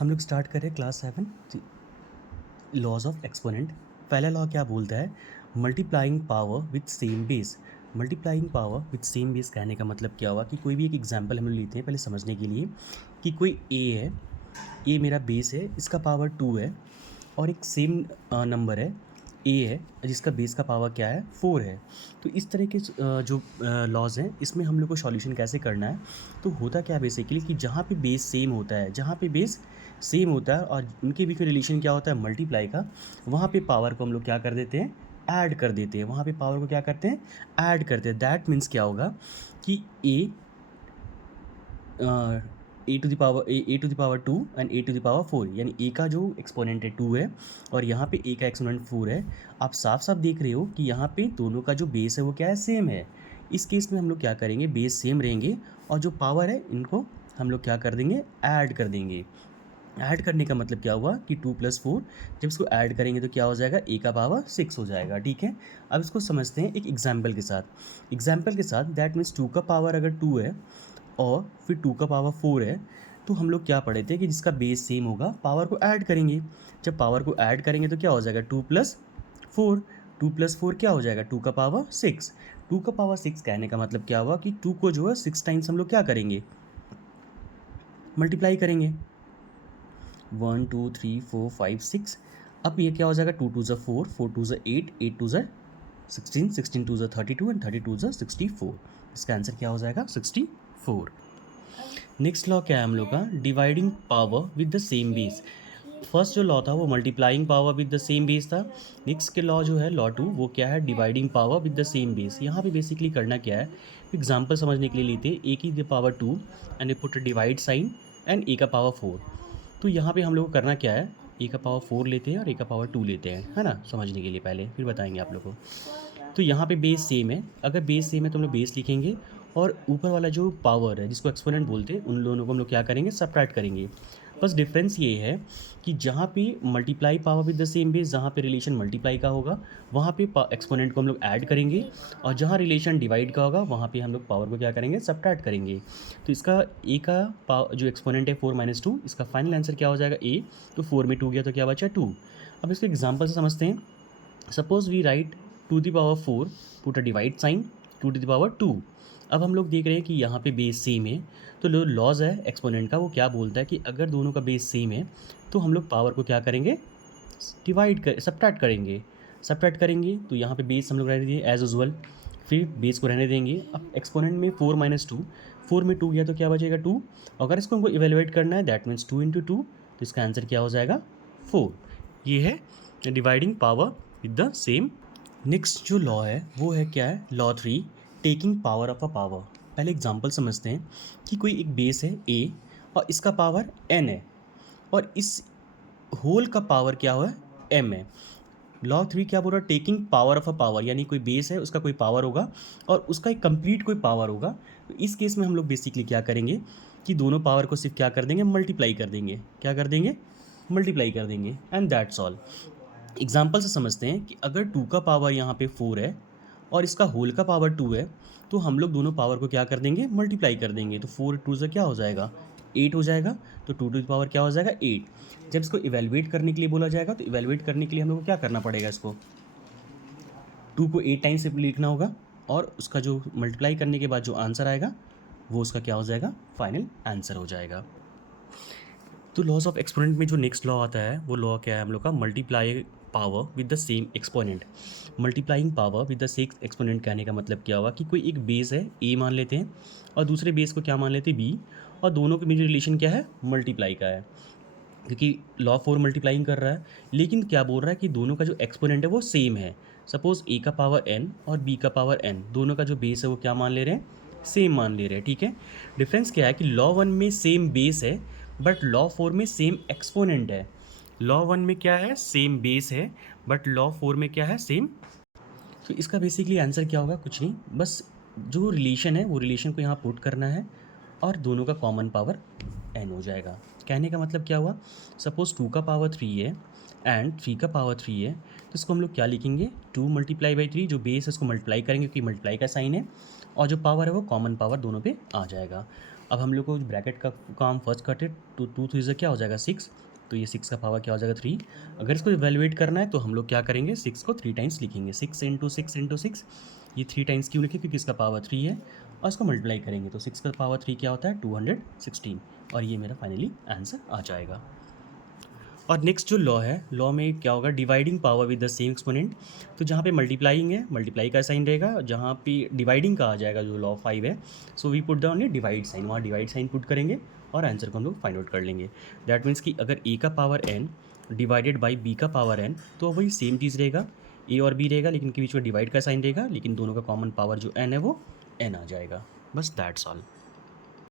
हम लोग स्टार्ट कर रहे हैं क्लास 7 लॉज ऑफ एक्सपोनेंट। पहला लॉ क्या बोलता है? Multiplying power with same base. Multiplying power with same base कहने का मतलब क्या हुआ कि कोई भी एक एग्जांपल हम लोग लेते हैं पहले समझने के लिए कि कोई ए है, ए मेरा बेस है, इसका पावर 2 है और एक सेम नंबर है ए है जिसका बेस का पावर क्या है 4 है। तो इस तरह के जो लॉज हैं इसमें हम लोग को सॉल्यूशन कैसे करना है। तो होता क्या है बेसिकली कि जहाँ पे बेस सेम होता है, जहाँ पे बेस सेम होता है और उनके बीच में रिलेशन क्या होता है मल्टीप्लाई का, वहाँ पे पावर को हम लोग क्या कर देते हैं ऐड कर देते हैं। वहाँ पे पावर को क्या करते हैं ऐड करते हैं। दैट मीन्स क्या होगा कि A to the power 2 and A to the power 4, यानी ए का जो एक्सपोनेंट है 2 है और यहाँ पे ए का एक्सपोनेंट 4 है। आप साफ साफ देख रहे हो कि यहाँ पे दोनों का जो बेस है वो क्या है सेम है। इस केस में हम लोग क्या करेंगे, बेस सेम रहेंगे और जो पावर है इनको हम लोग क्या कर देंगे ऐड कर देंगे। ऐड करने का मतलब क्या हुआ कि 2 + 4 जब इसको ऐड करेंगे तो क्या हो जाएगा, ए का पावर 6 हो जाएगा। ठीक है, अब इसको समझते हैं एक एग्जाम्पल के साथ। एग्जाम्पल के साथ दैट मीन्स 2 का पावर अगर 2 है और फिर 2 का पावर 4 है तो हम लोग क्या पढ़े थे कि जिसका बेस सेम होगा पावर को ऐड करेंगे। जब पावर को ऐड करेंगे तो क्या हो जाएगा 2 + 4। 2 + 4 क्या हो जाएगा 2 का पावर 6। 2 का पावर 6 कहने का मतलब क्या हुआ कि 2 को जो है 6 टाइम्स हम लोग क्या करेंगे मल्टीप्लाई करेंगे। 1 2 3 4 5 6। अब ये क्या हो जाएगा 2 2 ज़ा 4, 4 2 ज़ा 8, 8 2 ज़ा 16, 16 2 ज़ा 32 एंड 32 ज़ा 64। इसका आंसर क्या हो जाएगा 64। नेक्स्ट लॉ क्या है हम लोग का, dividing power with the same base. First जो लॉ था वो multiplying power with the same base था। नेक्स्ट के लॉ जो है लॉ 2 वो क्या है, dividing power with the same base. यहाँ पे बेसिकली करना क्या है, एग्जांपल समझने के लिए लेते हैं ए की power 2 and A put a divide sign and A का पावर 4। तो यहाँ पे हम लोग को करना क्या है, ए का पावर 4 लेते हैं और ए का पावर 2 लेते हैं, है ना, समझने के लिए पहले फिर बताएंगे आप लोग को। तो यहाँ पे बेस सेम है, अगर बेस सेम है तो हम लोग बेस लिखेंगे और ऊपर वाला जो पावर है जिसको एक्सपोनेंट बोलते हैं उन दोनों को हम लोग क्या करेंगे सबट्रैक्ट करेंगे। बस डिफरेंस ये है कि जहाँ पे multiply power with the same base, जहाँ पे रिलेशन मल्टीप्लाई का होगा वहाँ पे एक्सपोनेंट को हम लोग ऐड करेंगे और जहाँ रिलेशन डिवाइड का होगा वहाँ पे हम लोग पावर को क्या करेंगे सबट्रैक्ट करेंगे। तो इसका ए का जो एक्सपोनेंट है 4 - 2, इसका फाइनल आंसर क्या हो जाएगा ए। तो 4 में 2 गया तो क्या बचा 2। अब इसको एग्जाम्पल से समझते हैं। Suppose we write 2 the power 4, put a divide sign 2 the power 2। अब हम लोग देख रहे हैं कि यहाँ पे बेस सेम है तो जो लॉज है एक्सपोनेंट का वो क्या बोलता है कि अगर दोनों का बेस सेम है तो हम लोग पावर को क्या करेंगे डिवाइड कर सबट्रैक्ट करेंगे। सबट्रैक्ट करेंगे तो यहाँ पे बेस हम लोग रहने देंगे एज यूजुअल, फिर बेस को रहने देंगे। अब एक्सपोनेंट में 4 - 2, 4 में 2 गया तो क्या बचेगा 2। अगर इसको हमको इवेलुएट करना है दैट मीन्स 2 × 2, तो इसका आंसर क्या हो जाएगा 4। ये है dividing power with the same. Next जो लॉ है वो है क्या है, law 3, taking power of a power. पहले एग्जांपल समझते हैं कि कोई एक बेस है ए और इसका पावर n है और इस होल का पावर क्या हुआ है m है। लॉ 3 क्या बोल रहा है, taking power of a power, यानी कोई बेस है उसका कोई पावर होगा और उसका एक कंप्लीट कोई पावर होगा। तो इस केस में हम लोग बेसिकली क्या करेंगे कि दोनों पावर को सिर्फ क्या कर देंगे मल्टीप्लाई कर देंगे। क्या कर देंगे मल्टीप्लाई कर देंगे एंड दैट्स ऑल। एग्जाम्पल से समझते हैं कि अगर 2 का पावर यहाँ पे 4 है और इसका होल का पावर 2 है तो हम लोग दोनों पावर को क्या कर देंगे मल्टीप्लाई कर देंगे। तो 4 2 से क्या हो जाएगा 8 हो जाएगा। तो 2 टू द पावर क्या हो जाएगा 8। जब इसको इवेलुएट करने के लिए बोला जाएगा तो इवेलुएट करने के लिए हम लोग को क्या करना पड़ेगा, इसको 2 को 8 टाइम्स से लिखना होगा और उसका जो मल्टीप्लाई करने के बाद जो आंसर आएगा वो उसका क्या हो जाएगा फाइनल आंसर हो जाएगा। तो लॉज ऑफ एक्सपोनेंट में जो नेक्स्ट लॉ आता है वो लॉ क्या है हम लोग का, multiply power with the same exponent. Multiplying power with the same exponent कहने का मतलब क्या हुआ कि कोई एक बेस है ए मान लेते हैं और दूसरे बेस को क्या मान लेते हैं बी, और दोनों के बीच रिलेशन क्या है मल्टीप्लाई का है, क्योंकि लॉ 4 मल्टीप्लाइंग कर रहा है। लेकिन क्या बोल रहा है कि दोनों का जो एक्सपोनेंट है वो सेम है। सपोज ए का पावर n और b का पावर n, दोनों का जो बेस है वो क्या मान ले रहे हैं सेम मान ले रहे हैं। ठीक है, डिफरेंस क्या है कि लॉ 1 में सेम बेस है बट लॉ 4 में सेम एक्सपोनेंट है। लॉ 1 में क्या है सेम बेस है बट लॉ 4 में क्या है सेम। तो इसका बेसिकली आंसर क्या होगा, कुछ नहीं, बस जो रिलेशन है वो रिलेशन को यहाँ पुट करना है और दोनों का कॉमन पावर n हो जाएगा। कहने का मतलब क्या हुआ, सपोज 2 का पावर 3 है एंड 3 का पावर 3 है तो इसको हम लोग क्या लिखेंगे 2 × 3, जो बेस है उसको मल्टीप्लाई करेंगे क्योंकि मल्टीप्लाई का साइन है और जो पावर है वो कॉमन पावर दोनों पे आ जाएगा। अब हम लोग को ब्रैकेट का काम फर्स्ट करते, तो 2 3 से क्या हो जाएगा 6, तो ये 6 का पावर क्या हो जाएगा 3। अगर इसको इवेलुएट करना है तो हम लोग क्या करेंगे, 6 को 3 टाइम्स लिखेंगे, 6 इंटू 6 इंटू 6। ये 3 टाइम्स क्यों लिखे, क्योंकि इसका पावर 3 है, और इसको मल्टीप्लाई करेंगे तो 6 का पावर 3 क्या होता है 216, और ये मेरा फाइनली आंसर आ जाएगा। और नेक्स्ट जो लॉ है, लॉ में क्या होगा, dividing power with the same exponent. तो जहाँ पे मल्टीप्लाइंग है, मल्टीप्लाई का साइन रहेगा, जहाँ पे डिवाइडिंग का आ जाएगा जो लॉ 5 है, so we put down a divide sign, वहाँ डिवाइड साइन पुट करेंगे और आंसर को हम लोग फाइंड आउट कर लेंगे। दैट मीन्स कि अगर ए का power n divided by B का पावर n, तो वही सेम चीज़ रहेगा, ए और बी रहेगा, लेकिन के बीच में डिवाइड का साइन रहेगा, लेकिन दोनों का कॉमन पावर जो n है वो n आ जाएगा। बस दैट्स ऑल।